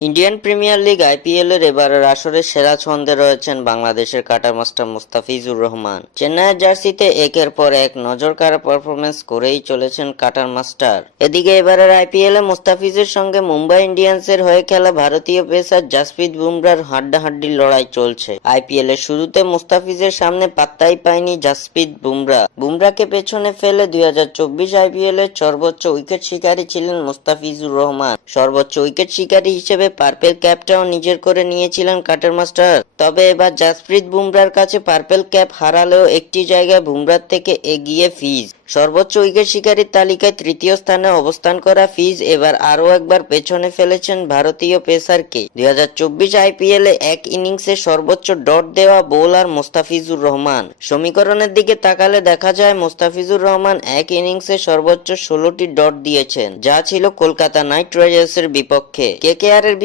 Indian premier league আইপিএল-এর এবারের আসরে সেরা ছন্দে রয়েছেন বাংলাদেশের কাটার মাস্টার মুস্তাফিজুর রহমান। চেন্নাইয়ের জার্সিতে একের পর এক নজরকাড়া পারফরম্যান্স করেই চলেছেন কাটার মাস্টার। এদিকে এবারের আইপিএলে মুস্তাফিজের সঙ্গে মুম্বাই ইন্ডিয়ান্সের হয়ে খেলা ভারতীয় পেসার জাসপ্রীত বুমরার হাড্ডাহাড্ডি লড়াই চলছে। আইপিএলের শুরুতে মুস্তাফিজের সামনে পাত্তাই পায়নি জাসপ্রীত বুমরাকে পেছনে ফেলে 2024 আইপিএলের সর্বোচ্চ উইকেট শিকারী ছিলেন মুস্তাফিজুর রহমান। সর্বোচ্চ উইকেট শিকারী হিসেবে পার্পেল ক্যাপটাও নিজের করে নিয়েছিলেন কাটার মাস্টার। তবে এবার জাসপ্রীত বুমরার কাছে পার্পেল ক্যাপ হারালেও একটি জায়গায় বুমরার থেকে এগিয়ে ফিজ। সর্বোচ্চ উইকেট শিকারীর তালিকায় তৃতীয় স্থানে অবস্থান করা ফিজ এবার আরও একবার পেছনে ফেলেছেন ভারতীয় পেসারকে। 2024 আইপিএলে এক ইনিংসে সর্বোচ্চ ডট দেওয়া বোলার মুস্তাফিজুর রহমান। সমীকরণের দিকে তাকালে দেখা যায় মুস্তাফিজুর রহমান এক ইনিংসে সর্বোচ্চ 16টি ডট দিয়েছেন, যা ছিল কলকাতা নাইট রাইডার্সের বিপক্ষে। কেকেআর এর